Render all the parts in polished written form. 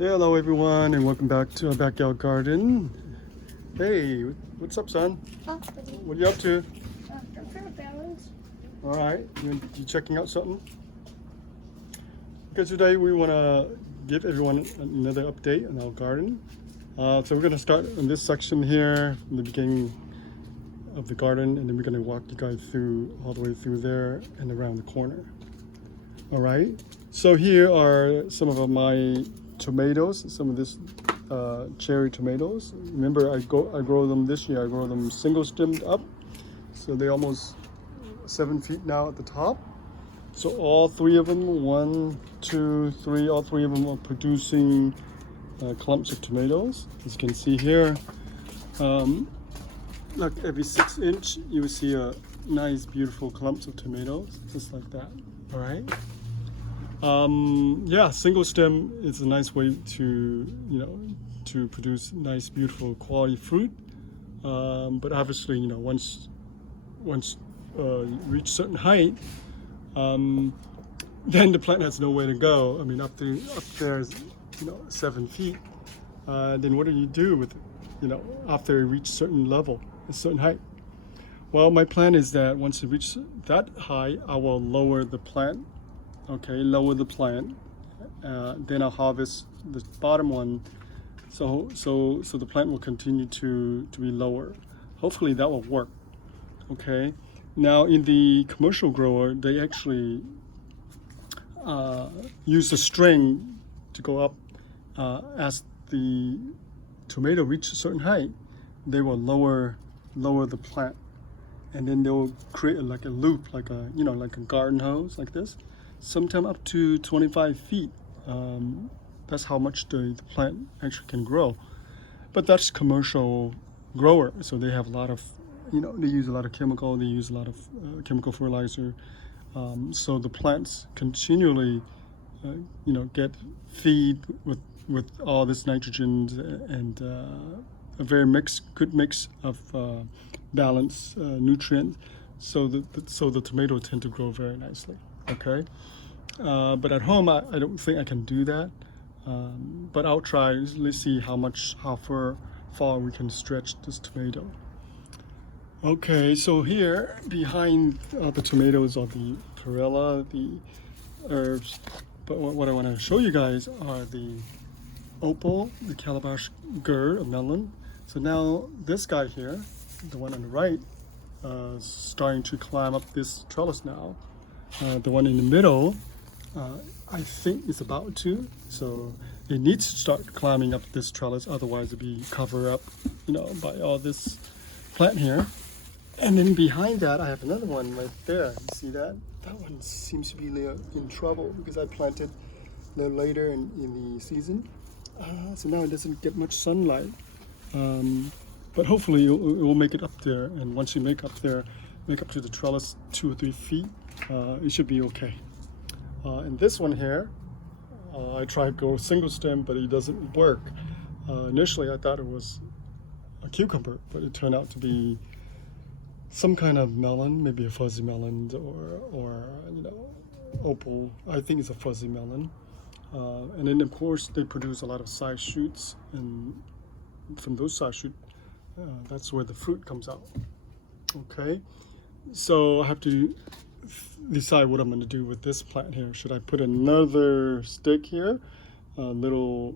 Hello everyone and welcome back to our backyard garden. Hey, what's up son? What are you up to? Melons. Alright, you checking out something? Okay, today we want to give everyone another update on our garden. So we're going to start in this section here from the beginning of the garden, and then we're going to walk you guys through all the way through there and around the corner. Alright, so here are some of my tomatoes, some of this cherry tomatoes. Remember, I grow them this year. I grow them single stemmed up, so they're almost 7 feet now at the top. So all three of them, 1, 2, 3, all three of them are producing clumps of tomatoes. As you can see here, like every 6 inch, you will see a nice, beautiful clumps of tomatoes, just like that. All right. Yeah, single stem is a nice way to produce nice, beautiful, quality fruit. But obviously, once you reach certain height, then the plant has nowhere to go. I mean, up there is 7 feet. Then what do you do with it? After you reach a certain level, a certain height? Well, my plan is that once you reach that high, I will lower the plant. Okay, lower the plant. Then I'll harvest the bottom one, so the plant will continue to be lower. Hopefully that will work. Okay. Now in the commercial grower, they actually use a string to go up as the tomato reaches a certain height. They will lower the plant, and then they'll create like a loop, like a like a garden hose, like this. Sometimes up to 25 feet. That's how much the plant actually can grow. But that's commercial grower, so they have a lot of, they use a lot of chemical, they use a lot of chemical fertilizer. So the plants continually, get feed with all this nitrogen and a very good mix of balanced nutrients. So the tomato tend to grow very nicely. Okay. But at home, I don't think I can do that. But I'll try. Let's see how far we can stretch this tomato. Okay, so here behind the tomatoes are the perilla, the herbs. But what I want to show you guys are the opal, the calabash gourd, a melon. So now this guy here, the one on the right, is starting to climb up this trellis now. The one in the middle, I think is about to. So it needs to start climbing up this trellis, otherwise it'll be covered up, by all this plant here. And then behind that, I have another one right there. You see that? That one seems to be in trouble because I planted a little later in the season. So now it doesn't get much sunlight. But hopefully it will make it up there. And once you make up to the trellis 2 or 3 feet, it should be okay. And this one here, I tried go single stem, but it doesn't work. Initially, I thought it was a cucumber, but it turned out to be some kind of melon, maybe a fuzzy melon or opal. I think it's a fuzzy melon. And then of course they produce a lot of side shoots, and from those side shoots, that's where the fruit comes out. Okay, so I have to decide what I'm going to do with this plant here. Should I put another stick here, a little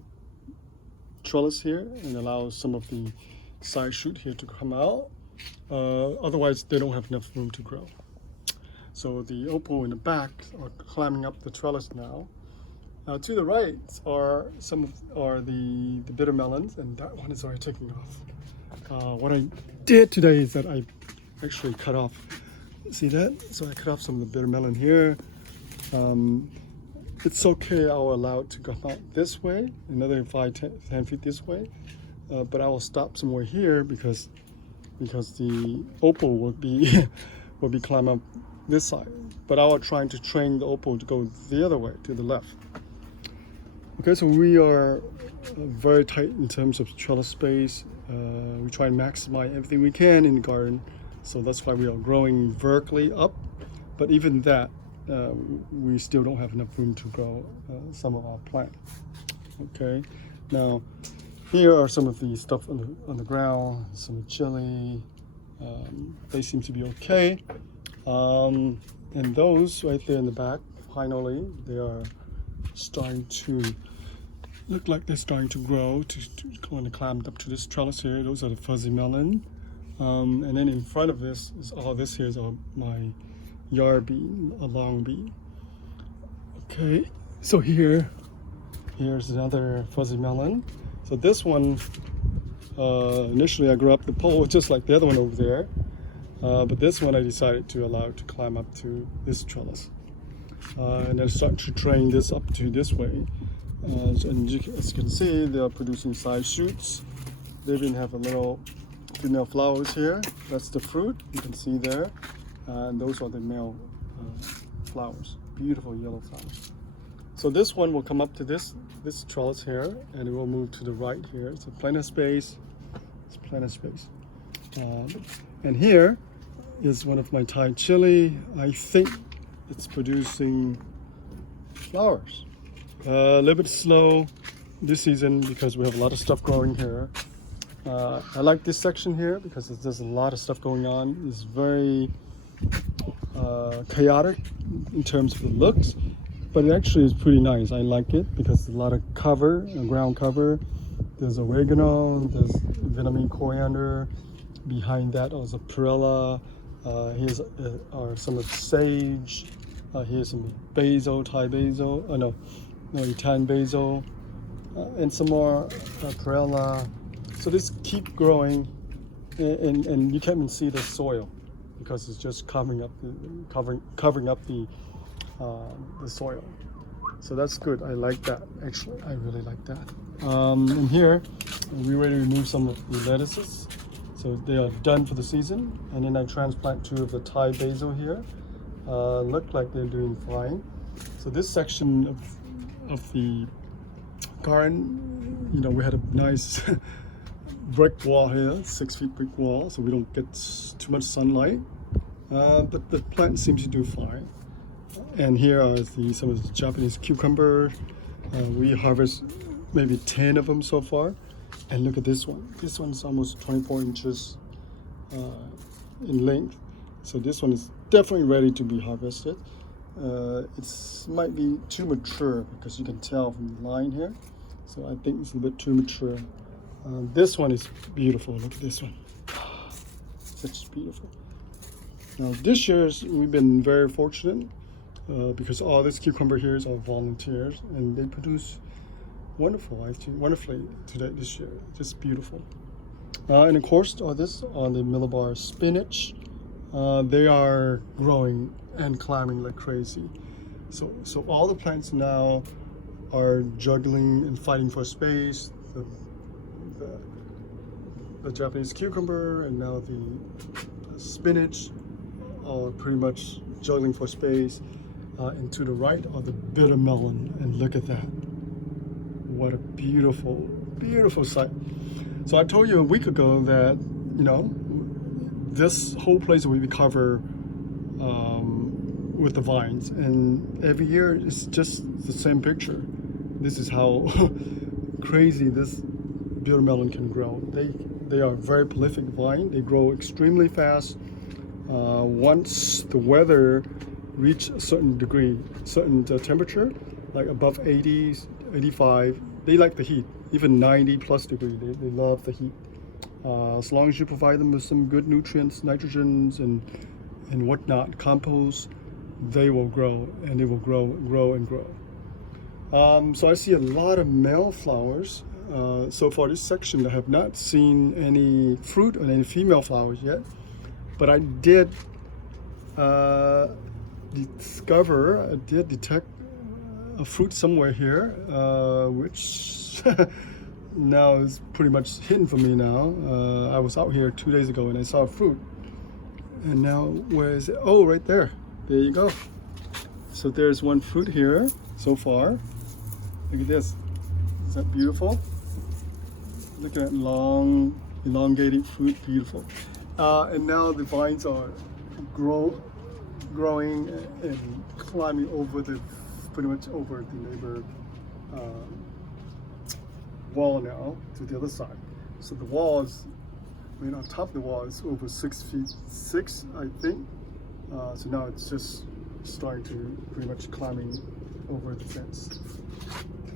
trellis here, and allow some of the side shoot here to come out? Otherwise they don't have enough room to grow. So the opal in the back are climbing up the trellis now. To the right are the bitter melons, and that one is already taking off. What I did today is that I actually cut off. See that? So I cut off some of the bitter melon here. It's okay, I'll allow it to come out this way, another 5-10 feet this way. But I will stop somewhere here because the opal will be climb up this side. But I will try to train the opal to go the other way, to the left. Okay, so we are very tight in terms of trellis space. We try and maximize everything we can in the garden. So that's why we are growing vertically up. But even that, we still don't have enough room to grow some of our plant. Okay, now here are some of the stuff on the ground. Some chili. They seem to be okay. And those right there in the back, finally, they are starting to look like they're starting to grow to kind of climb up to this trellis here. Those are the fuzzy melon. And then in front of this is all this here is all my yard bean, a long bean. Okay, so here's another fuzzy melon. So this one, initially I grew up the pole just like the other one over there. But this one I decided to allow it to climb up to this trellis. And I started to train this up to this way. And as you can see, they are producing side shoots. They even have a little female flowers here. That's the fruit, you can see there. And those are the male flowers, beautiful yellow flowers. So this one will come up to this trellis here, and it will move to the right here. It's plenty of space. It's plenty of space. And here is one of my Thai chili. I think it's producing flowers. A little bit slow this season because we have a lot of stuff growing here. I like this section here because there's a lot of stuff going on. It's very chaotic in terms of the looks, but it actually is pretty nice. I like it because there's a lot of cover, ground cover. There's oregano, there's Vietnamese coriander. Behind that is a perilla. Here's are some of the sage. Here's some basil, Thai basil. No, Italian basil, and some more perilla. So this keep growing, and you can't even see the soil because it's just covering up the soil. So that's good. I like that. Actually, I really like that. And here, we ready to remove some of the lettuces. So they are done for the season. And then I transplant 2 of the Thai basil here. Look like they're doing fine. So this section of the garden, we had a nice brick wall here, 6 feet brick wall, so we don't get too much sunlight. But the plant seems to do fine. And here are some of the Japanese cucumber. We harvest maybe 10 of them so far. And look at this one. This one's almost 24 inches in length. So this one is definitely ready to be harvested. It might be too mature because you can tell from the line here. So I think it's a bit too mature. This one is beautiful. Look at this one. Such beautiful. Now this year we've been very fortunate because all this cucumber here is all volunteers, and they produce wonderfully this year. Just beautiful. And of course, this on the millibar spinach. They are growing and climbing like crazy. So all the plants now are juggling and fighting for space. The Japanese cucumber and now the spinach are pretty much juggling for space. And to the right are the bitter melon, and look at that. What a beautiful, beautiful sight. So I told you a week ago that, this whole place will be covered with the vines, and every year it's just the same picture. This is how crazy this bitter melon can grow. They are a very prolific vine. They grow extremely fast. Once the weather reach a certain degree, certain temperature, like above 80s, 85, they like the heat, even 90 plus degree. They love the heat. As long as you provide them with some good nutrients, nitrogens and whatnot, compost, they will grow, and they will grow and grow. So I see a lot of male flowers. So far this section I have not seen any fruit or any female flowers yet, but I did detect a fruit somewhere here, which now is pretty much hidden from me now. I was out here 2 days ago and I saw a fruit, and now where is it? Oh, right there. There you go. So there's one fruit here so far. Look at this. Is that beautiful? Look at that long, elongated fruit. Beautiful. And now the vines are growing and climbing over pretty much over the neighbor wall now to the other side. So the wall is, I mean, on top of the wall is over 6'6", I think. So now it's just starting to pretty much climbing over the fence.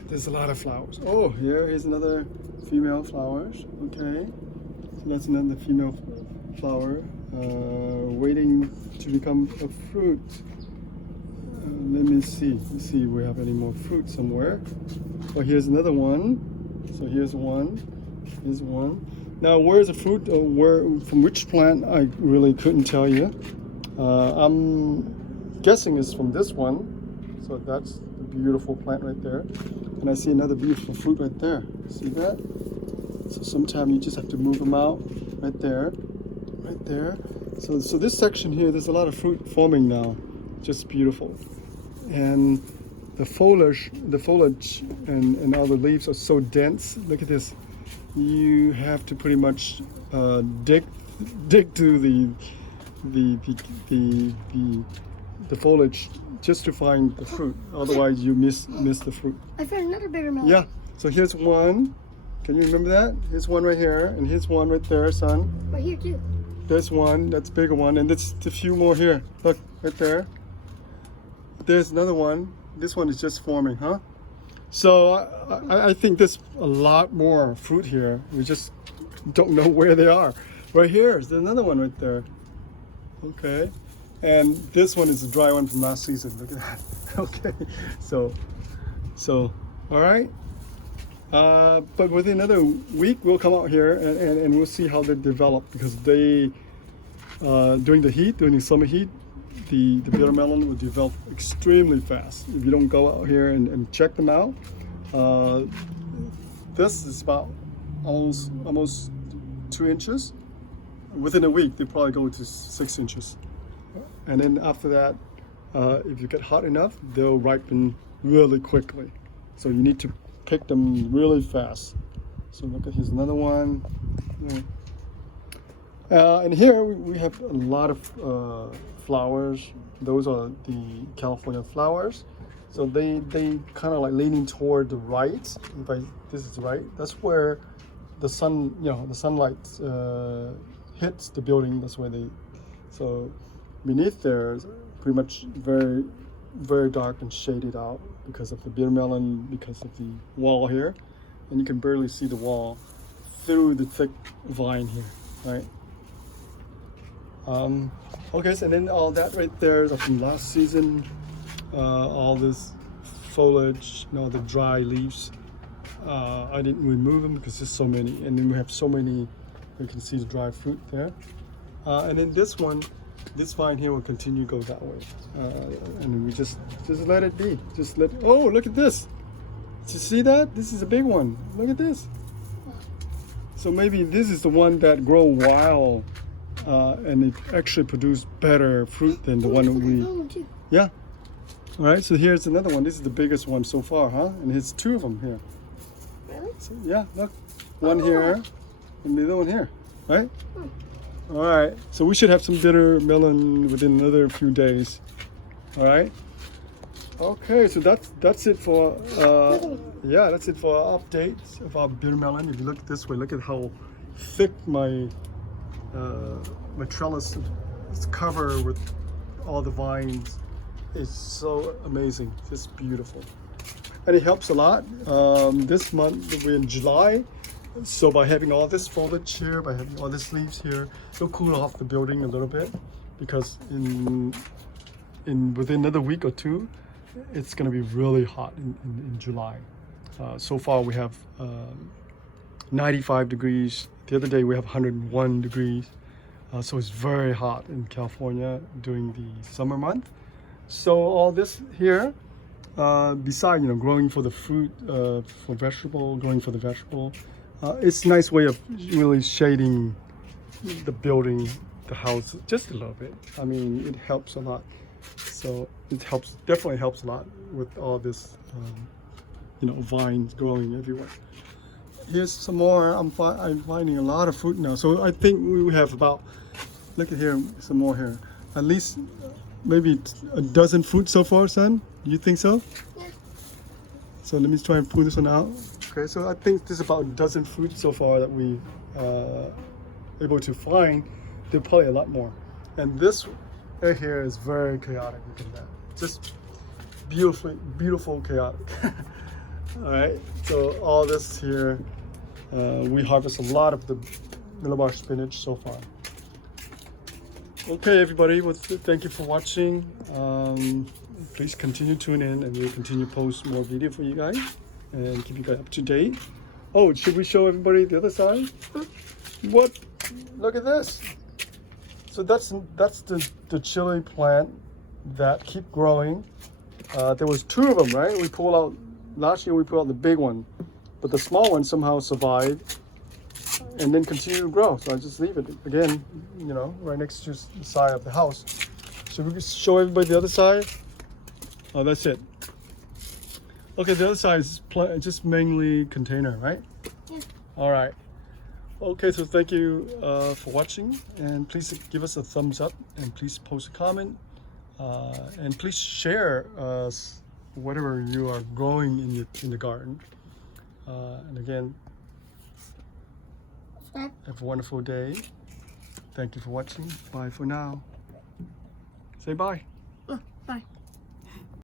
There's a lot of flowers. Oh, here is another female flowers. Okay, so that's another female flower waiting to become a fruit. Let me see. Let's see if we have any more fruit somewhere. Oh, here's another one. So here's one. Here's one. Now, where's the fruit? From which plant? I really couldn't tell you. I'm guessing it's from this one. So that's a beautiful plant right there. And I see another beautiful fruit right there. See that? So sometimes you just have to move them out right there. Right there. So this section here, there's a lot of fruit forming now. Just beautiful. And the foliage and all the leaves are so dense. Look at this. You have to pretty much dig to the foliage just to find the fruit. Otherwise, you miss the fruit. I found another bigger melon. Yeah. So here's one. Can you remember that? Here's one right here, and here's one right there, son. Right here too. There's one. That's a bigger one, and there's a few more here. Look right there. There's another one. This one is just forming, huh? So I think there's a lot more fruit here. We just don't know where they are. Right here, there's another one right there. Okay. And this one is a dry one from last season. Look at that. Okay. So, all right. But within another week, we'll come out here and we'll see how they develop, because they, during the summer heat, the bitter melon will develop extremely fast. If you don't go out here and check them out, this is about almost 2 inches. Within a week, they probably go to 6 inches. And then after that, if you get hot enough, they'll ripen really quickly. So you need to pick them really fast. So look at, here's another one. And here we have a lot of flowers. Those are the California flowers. So they kind of like leaning toward the right. This is right. That's where the sun, the sunlight hits the building. That's where they. So beneath there is pretty much very, very dark and shaded out because of the bitter melon, because of the wall here, and you can barely see the wall through the thick vine here, right? Okay, so then all that right there is from last season. All this foliage, the dry leaves. I didn't remove them because there's so many, and then we have so many. You can see the dry fruit there, and then this vine here will continue to go that way, and we just let it be. Oh, look at this! Did you see that? This is a big one. Look at this. So maybe this is the one that grow wild, and it actually produced better fruit than the one that we. Yeah. All right. So here's another one. This is the biggest one so far, huh? And there's 2 of them here. Really? So, yeah. Look, one here, and the other one here. Right. All right. So we should have some bitter melon within another few days. All right. Okay. So that's it for that's it for our updates of our bitter melon. If you look this way, look at how thick my trellis is covered with all the vines. It's so amazing. It's beautiful, and it helps a lot. This month we're in July, so by having all this foliage here, by having all these leaves here, it'll cool off the building a little bit, because in within another week or 2, it's going to be really hot in July. So far we have 95 degrees. The other day we have 101 degrees. So it's very hot in California during the summer month. So all this here, beside growing for the fruit, for vegetable, growing for the vegetable, it's a nice way of really shading the building, the house, just a little bit. I mean, it helps a lot. So it definitely helps a lot with all this, vines growing everywhere. Here's some more. I'm finding a lot of fruit now. So I think we have about, look at here, some more here. At least maybe a dozen fruit so far, son. You think so? Yeah. So let me try and pull this one out. Okay, so I think there's about a dozen fruits so far that we able to find. There's probably a lot more. And this right here is very chaotic. Look at that. Just beautiful chaotic. All right, so all this here, we harvest a lot of the millibar spinach so far. Okay, everybody, well, thank you for watching. Please continue tune in, and we'll continue to post more video for you guys and keep you guys up to date. Oh, should we show everybody the other side? What? Look at this. So that's the chili plant that keep growing. There was 2 of them, right? We pulled out last year. We pulled out the big one, but the small one somehow survived and then continue to grow. So I just leave it again, you know, right next to the side of the house. Should we show everybody the other side? Oh, that's it. Okay, the other side is just mainly container, right? Yeah. All right. Okay, so thank you for watching, and please give us a thumbs up, and please post a comment, and please share whatever you are growing in the garden. And again, have a wonderful day. Thank you for watching. Bye for now. Say bye. Bye.